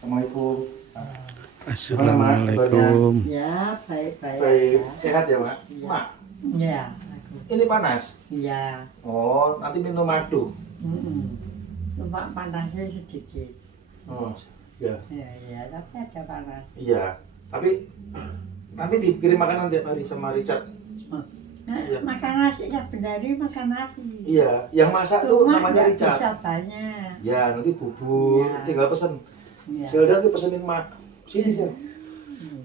Assalamualaikum. Assalamualaikum. Ya, baik-baik. Baik, sehat ya, Mak? Iya. Mak, Ya, ini panas? iya. Oh, nanti minum madu. Cuma panasnya sedikit. Oh, ya. Ya, tapi ada panas. Iya. Tapi nanti dikirim makanan tiap hari sama Richard. Iya. Makan nasi, ya benar makan nasi. Iya, yang masak tuh Cuma namanya nggak Richard. bisa banyak. Ya, nanti bubur, Iya. tinggal pesen. Ya. Zelda tuh pesenin Mak. Sini, Sel.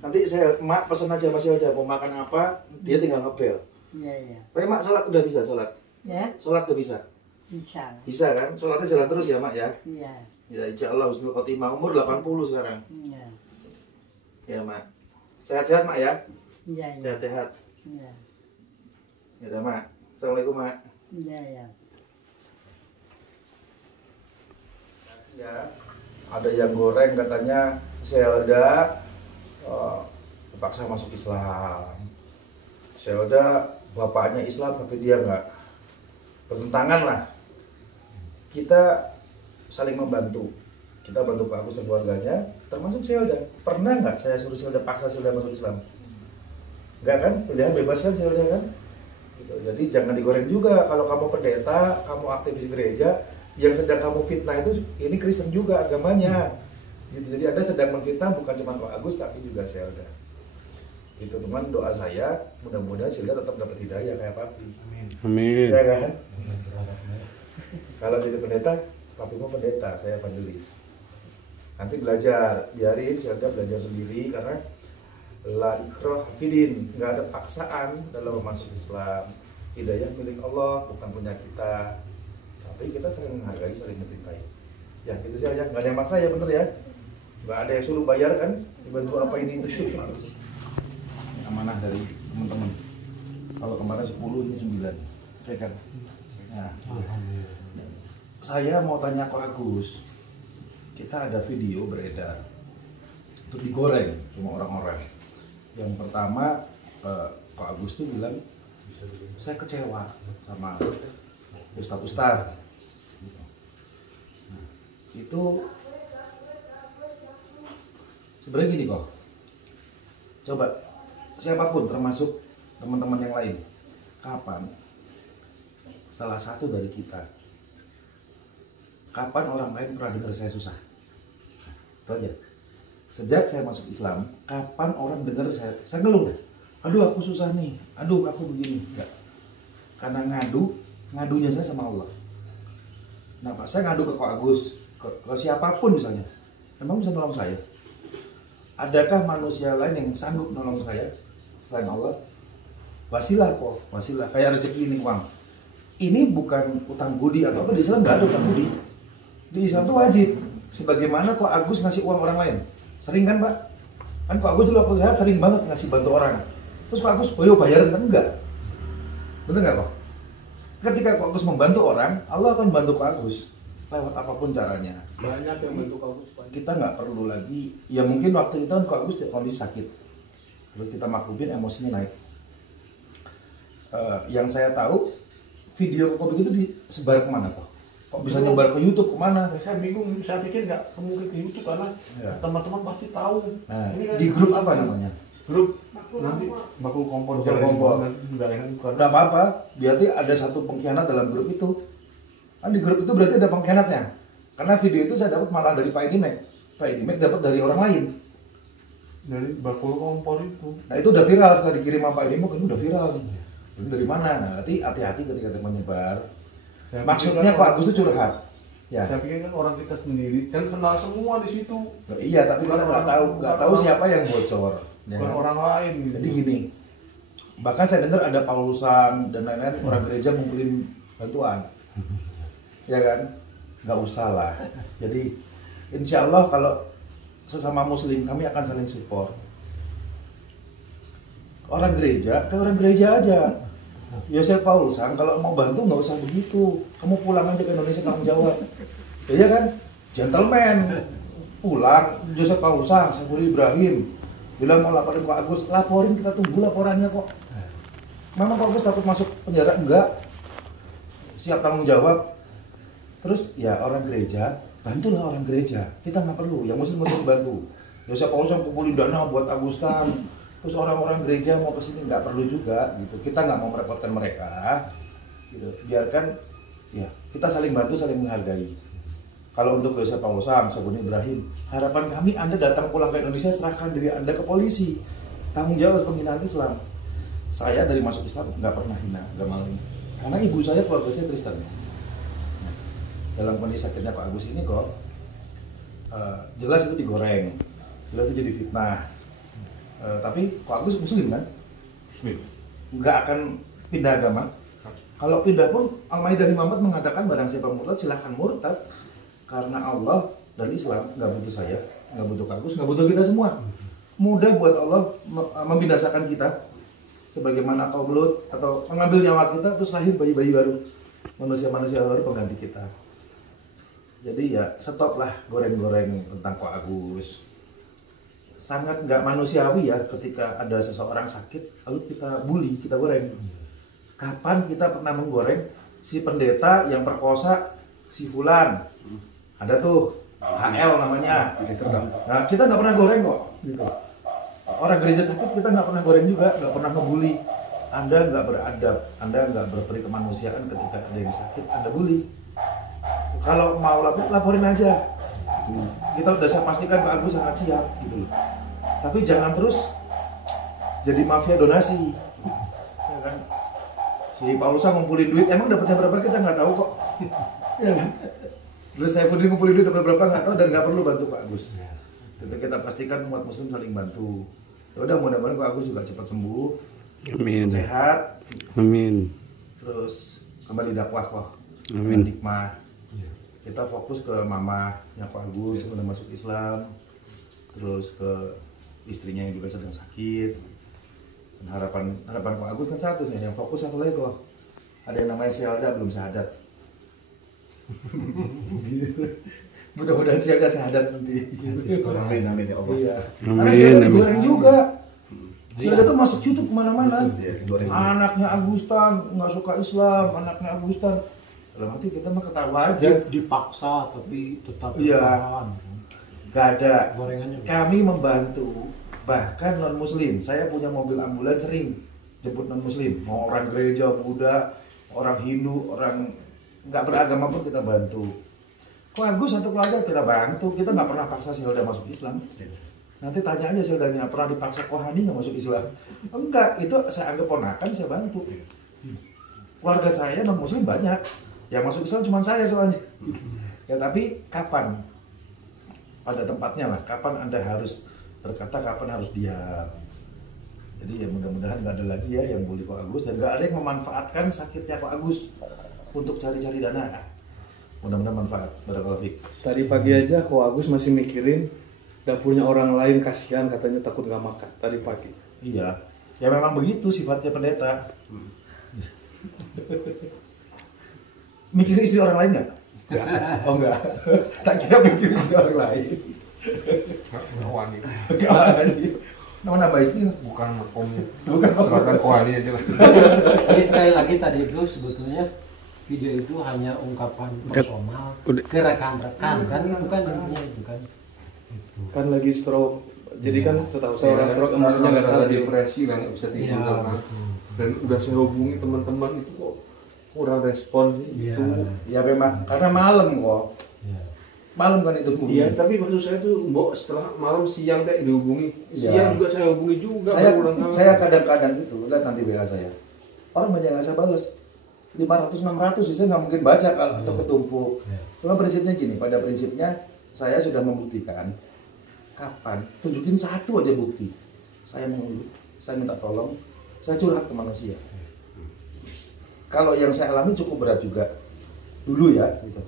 Nanti Mak pesen aja sama Zelda mau makan apa, dia tinggal ngebel. Iya, iya. Tapi Mak sholat udah bisa sholat? Ya, Sholat udah bisa? bisa. Bisa kan? Sholatnya jalan terus ya, Mak ya? Iya. Ya, insya Allah husnul khotimah, umur 80 sekarang. Iya. Ya, Mak. Sehat-sehat, Mak ya? Iya, iya. Sehat-sehat. Iya. Ya udah, Mak. Assalamualaikum, Mak. Iya, iya. Ya, ada yang goreng katanya Zelda terpaksa masuk Islam. Zelda bapaknya Islam tapi dia nggak bertentangan lah. Kita saling membantu. Kita bantu Pak Agus dan keluarganya, termasuk Zelda. Pernah nggak saya suruh Zelda paksa Zelda masuk Islam? Nggak kan? Pilihan bebas kan Zelda kan? Gitu. Jadi jangan digoreng juga kalau kamu pendeta, kamu aktivis gereja, yang sedang kamu fitnah itu ini Kristen juga agamanya. Gitu. Jadi Anda sedang menfitnah bukan cuma Pak Agus tapi juga Zelda. Itu teman doa saya, mudah-mudahan Zelda tetap dapat hidayah kayak Papi. Amin. Ya kan? Kalau jadi pendeta, Papi mau pendeta, saya evangelis. Nanti belajar, biarin Zelda belajar sendiri karena la ikrah fidin, nggak ada paksaan dalam masuk Islam. Hidayah milik Allah, bukan punya kita. Tapi kita saling menghargai, saling mencintai. Ya gitu sih aja, nggak ada yang maksa ya bener ya. Nggak ada yang suruh bayar kan, dibantu apa ini itu harus. Amanah dari teman-teman. Kalau kemarin 10 ini 9, ya kan? Nah, saya mau tanya Pak Agus. Kita ada video beredar untuk digoreng sama orang-orang. Yang pertama Pak Agus tuh bilang saya kecewa sama ustadz. Nah, itu sebenarnya gini kok. Coba siapapun termasuk teman-teman yang lain, kapan salah satu dari kita, kapan orang lain pernah dengar saya susah? Itu aja. Sejak saya masuk Islam, kapan orang dengar saya ngeluh deh. Aduh aku susah nih, aduh aku begini. Enggak. Karena ngadunya saya sama Allah. Nah Pak, saya ngadu ke Pak Agus, ke siapapun misalnya, memang bisa nolong saya. Adakah manusia lain yang sanggup nolong saya selain Allah? Wasilah kok, wasilah. Kayak rezeki ini uang. Ini bukan utang budi atau apa, di Islam nggak ada utang budi. Di Islam itu wajib. Sebagaimana Pak Agus ngasih uang orang lain. Sering kan Pak? Kan Pak Agus dulu waktu sehat sering banget ngasih bantu orang. Terus Pak Agus, oh yuk bayarin kan? Enggak. Bener nggak Pak? Ketika Pak Agus membantu orang, Allah akan bantu Pak Agus lewat apapun caranya. Banyak yang bantu Pak Agus. Kita nggak perlu lagi, ya mungkin waktu itu kan Pak Agus kondisi sakit. Lalu kita maklumin emosinya naik. Yang saya tahu, video kok begitu disebar kemana Pak? Kok bisa nyebar ke YouTube kemana? Saya bingung, saya pikir nggak mungkin ke YouTube karena teman-teman pasti tahu. Nah, Ini kan di grup apa namanya? grup nanti bakul kompor Bakul kompor. nggak enak bukan. Udah apa-apa, berarti ada satu pengkhianat dalam grup itu. Kan di grup itu berarti ada pengkhianatnya. Karena video itu saya dapat malah dari Pak Edimek. Pak Edimek dapat dari orang lain. Dari bakul kompor itu. Nah itu udah viral setelah dikirim sama Pak Edimek, itu udah viral. Itu dari mana? Nah, nanti hati-hati ketika menyebar. Maksudnya Pak Agus itu curhat. Ya. Saya pikir kan orang kita sendiri dan kenal semua di situ. Loh, iya, tapi kita nggak tahu siapa yang bocor. Ya. Bukan orang lain gitu. Jadi gini, bahkan saya dengar ada Paulusan dan lain-lain orang gereja ngumpulin bantuan, ya kan? Nggak usah lah. Jadi insya Allah kalau sesama Muslim kami akan saling support. Orang gereja, ke orang gereja aja. Yosef Paulusan kalau mau bantu nggak usah begitu. Kamu pulang aja ke Indonesia tanggung jawab. Iya kan? Gentleman. Pulang, Yosef Paulusan, Saiful Ibrahim bilang mau laporin Pak Agus, laporin, kita tunggu laporannya kok. Memang Pak Agus takut masuk penjara? Enggak. Siap tanggung jawab. Terus ya orang gereja bantulah orang gereja. Kita nggak perlu, yang muslim untuk bantu. Biasa Paulus yang kumpulin dana buat Agustan, terus orang-orang gereja mau kesini, nggak perlu juga gitu. Kita nggak mau merepotkan mereka, gitu. Biarkan ya kita saling bantu, saling menghargai. Kalau untuk Yosa Paulosam, Sabun Ibrahim, harapan kami Anda datang pulang ke Indonesia, serahkan diri Anda ke polisi. Tanggung jawab atas penghinaan Islam. Saya dari masuk Islam nggak pernah hina agama lain. Karena ibu saya keluarga saya Kristen. Nah, dalam kondisi sakitnya Pak Agus ini kok jelas itu digoreng, jelas itu jadi fitnah. Tapi Pak Agus Muslim kan? Muslim. Nggak akan pindah agama. Kalau pindah pun Al-Maidah 54 mengatakan barang siapa murtad silahkan murtad. Karena Allah dan Islam nggak butuh saya, nggak butuh Kak Agus, nggak butuh kita semua. Mudah buat Allah membinasakan kita, sebagaimana kaum Lut, atau mengambil nyawa kita terus lahir bayi-bayi baru, manusia-manusia baru pengganti kita. Jadi ya stoplah goreng-goreng tentang Kak Agus. Sangat nggak manusiawi ya ketika ada seseorang sakit lalu kita bully, kita goreng. Kapan kita pernah menggoreng si pendeta yang perkosa si Fulan? Ada tuh HL namanya. Nah kita nggak pernah goreng kok. Gitu. Orang gereja sakit kita nggak pernah goreng juga, nggak pernah ngebully. Anda nggak beradab, Anda nggak berperi kemanusiaan ketika ada yang sakit, Anda bully. Kalau mau laporin aja. Kita udah saya pastikan Pak Agus sangat siap gitu loh. Tapi jangan terus jadi mafia donasi. Ya kan? Si Paulusa ngumpulin duit, emang dapatnya berapa kita nggak tahu kok. Ya kan? Terus saya pun ngumpulin duit dapat berapa nggak tahu dan nggak perlu bantu Pak Agus. Itu kita pastikan umat muslim saling bantu. Ya udah mudah-mudahan Pak Agus juga cepat sembuh, Amin. sehat, Amin. terus kembali dakwah kok. Amin. Hikmah. Kita fokus ke mamanya Pak Agus yang udah masuk Islam, terus ke istrinya yang juga sedang sakit. Dan harapan Pak Agus kan satu nih, yang fokus satu lagi kok. Ada yang namanya Selda belum syahadat. Mudah-mudahan Selda syahadat nanti. Amin, amin ya Allah. Iya. Amin, Karena Selda amin. digoreng juga. Selda tuh masuk YouTube kemana-mana. Digoreng. Anaknya Agustan nggak suka Islam, anaknya Agustan. Kalau nanti kita mah ketawa aja. Dipaksa tapi tetap Iya. bertahan. Gak ada. Gorengannya Kami membantu bahkan non muslim. Saya punya mobil ambulans sering jemput non muslim. Mau orang gereja, Buddha, orang Hindu, orang nggak beragama pun kita bantu. Kok Agus satu keluarga kita bantu. Kita nggak pernah paksa Selda masuk Islam. Nanti tanya aja Seldanya, pernah dipaksa Kohani nggak masuk Islam? Enggak, itu saya anggap ponakan, saya bantu. Keluarga saya non muslim banyak. Yang masuk Islam cuma saya soalnya. Ya tapi kapan? Pada tempatnya lah. Kapan Anda harus berkata, kapan harus diam. Jadi ya mudah-mudahan nggak ada lagi ya yang bully Ko Agus dan nggak ada yang memanfaatkan sakitnya Ko Agus untuk cari-cari dana. Mudah-mudahan manfaat. Barakallahu fiik. Tadi pagi aja Ko Agus masih mikirin dapurnya orang lain, kasihan katanya takut nggak makan tadi pagi. Iya. Ya memang begitu sifatnya pendeta. Mikirin istri orang lain nggak? Oh enggak. Tak kira mikirin istri orang lain. Nggak wani. Enggak ada. Mau nambah istri nggak? Bukan makomnya. Bukan. Serahkan ke wani aja lah. Jadi sekali lagi tadi itu sebetulnya video itu hanya ungkapan personal ke rekan-rekan kan itu kan intinya itu kan. Itu. Kan lagi stroke, jadi kan setahu saya orang stroke Karena emosinya nggak stabil. depresi kan nggak bisa tidur Iya, karena betul. dan udah saya hubungi teman-teman itu kok kurang respon sih. Iya. Itu. Ya memang karena malam kok. Iya. Malam kan itu. Iya, tapi maksud saya tuh mbok setelah malam siang teh dihubungi. Iya. Siang juga saya hubungi juga. berulang kali. Saya kadang-kadang itu lihat nanti WA saya. Orang banyak yang saya balas. 500-600 sih saya nggak mungkin baca kalau untuk ketumpuk. Iya. Cuma prinsipnya gini, pada prinsipnya saya sudah membuktikan kapan tunjukin satu aja bukti. Saya mengeluh, saya minta tolong, saya curhat ke manusia. Kalau yang saya alami cukup berat juga dulu ya gitu.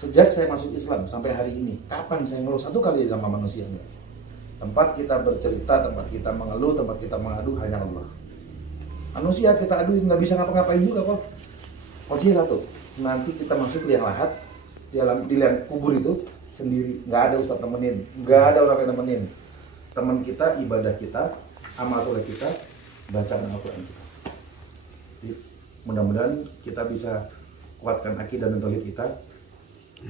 Sejak saya masuk Islam sampai hari ini, kapan saya ngeluh satu kali sama manusia enggak? Tempat kita bercerita, tempat kita mengeluh, tempat kita mengadu hanya Allah. Manusia kita adu nggak bisa ngapa-ngapain juga kok. Kuncinya satu, nanti kita masuk liang lahat, di liang kubur itu sendiri, nggak ada ustadz temenin, nggak ada orang yang nemenin. Teman kita, ibadah kita, amal soleh kita, bacaan Al-Quran kita. Jadi, mudah-mudahan kita bisa kuatkan akidah dan tauhid kita.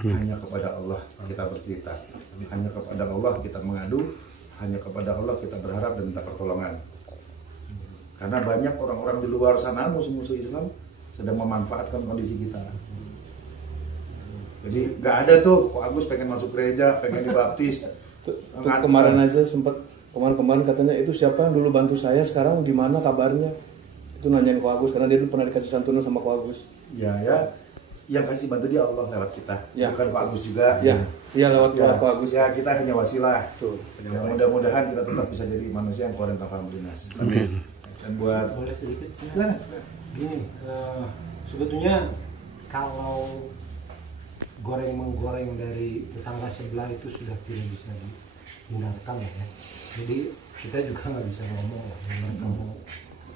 Hanya kepada Allah kita bercerita, hanya kepada Allah kita mengadu, hanya kepada Allah kita berharap dan minta pertolongan. Karena banyak orang-orang di luar sana, musuh-musuh Islam sedang memanfaatkan kondisi kita. Jadi nggak ada tuh, Kok Agus pengen masuk gereja, pengen dibaptis. Kemarin aja sempat kemarin katanya itu siapa yang dulu bantu saya, sekarang di mana kabarnya? Itu nanyain Ko Agus karena dia dulu pernah dikasih santunan sama Ko Agus. Ya, yang kasih bantu dia Allah lewat kita, ya. Bukan Ko Agus juga. Iya lewat Ko Agus. Ya, kita hanya wasilah. Tuh. Ya, mudah-mudahan kita tetap bisa jadi manusia yang keluar dan tanpa dinas. Amin. Dan buat boleh sedikit gini, sebetulnya kalau menggoreng dari tetangga sebelah itu sudah tidak bisa dihindarkan ya. Jadi kita juga nggak bisa ngomong lah, mereka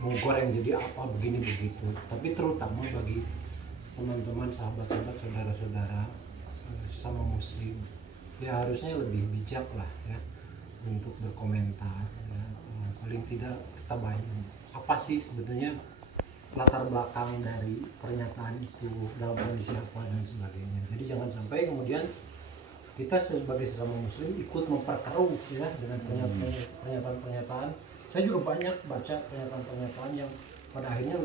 mau goreng jadi apa begini begitu. Tapi terutama bagi teman-teman, sahabat-sahabat, saudara-saudara sesama muslim, ya harusnya lebih bijak lah ya untuk berkomentar. Ya. Paling tidak kita bayangin apa sih sebetulnya latar belakang dari pernyataan itu, dalam kondisi apa dan sebagainya. Jadi jangan sampai kemudian kita sebagai sesama muslim ikut memperkeruh ya dengan pernyataan-pernyataan. Saya juga banyak baca pernyataan-pernyataan yang pada akhirnya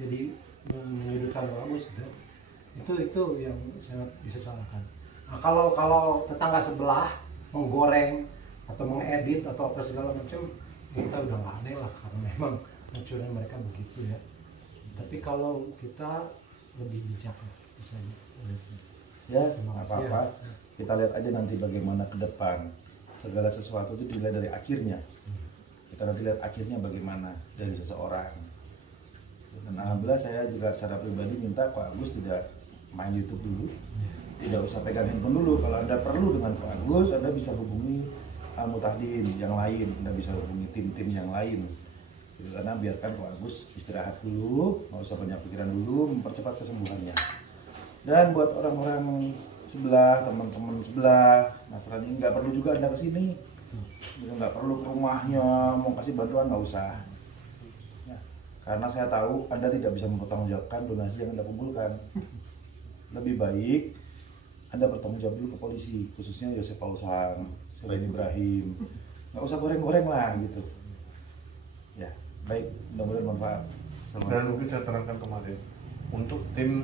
jadi menyudutkan bagus gitu. Itu yang sangat disesalkan. Nah, kalau tetangga sebelah menggoreng atau mengedit atau apa segala macam, kita udah nggak aneh lah karena memang nature mereka begitu ya. Tapi kalau kita lebih bijak lah, bisa ya nggak apa-apa. Kita lihat aja nanti bagaimana ke depan. Segala sesuatu itu dilihat dari akhirnya. Kita nanti lihat akhirnya bagaimana dari seseorang. Dan alhamdulillah saya juga secara pribadi minta Pak Agus tidak main YouTube dulu, tidak usah pegang handphone dulu. Kalau Anda perlu dengan Pak Agus, Anda bisa hubungi Al-Mutahdin yang lain, Anda bisa hubungi tim-tim yang lain. Karena biarkan Pak Agus istirahat dulu, nggak usah banyak pikiran dulu, mempercepat kesembuhannya. Dan buat orang-orang sebelah, teman-teman sebelah Nasrani, nggak perlu juga Anda kesini, nggak perlu ke rumahnya mau kasih bantuan, nggak usah. Ya, karena saya tahu Anda tidak bisa mempertanggungjawabkan donasi yang Anda kumpulkan. Lebih baik Anda bertanggung jawab dulu ke polisi, khususnya Yosef Paulsan, Selain Ibrahim, nggak usah goreng-goreng lah gitu. Ya, baik, mudah-mudahan bermanfaat. Dan mungkin saya terangkan kemarin untuk tim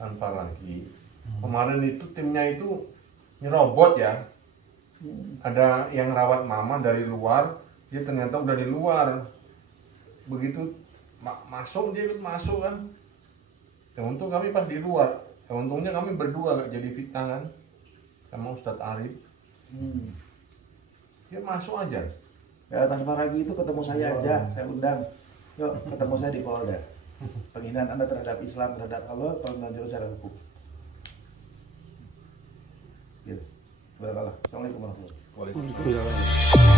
tanpa lagi kemarin itu timnya itu nyerobot ya, ada yang rawat mama dari luar, dia ternyata udah di luar, begitu masuk dia ikut masuk kan, ya untung kami pas di luar, ya untungnya kami berdua gak jadi fitnah kan sama Ustadz Arif. Dia masuk aja. Ya tanpa lagi itu ketemu saya aja, saya undang. Yuk ketemu saya di Polda. Penghinaan Anda terhadap Islam, terhadap Allah, pelanggaran secara hukum. Gitu. Assalamualaikum warahmatullahi wabarakatuh. Waalaikumsalam.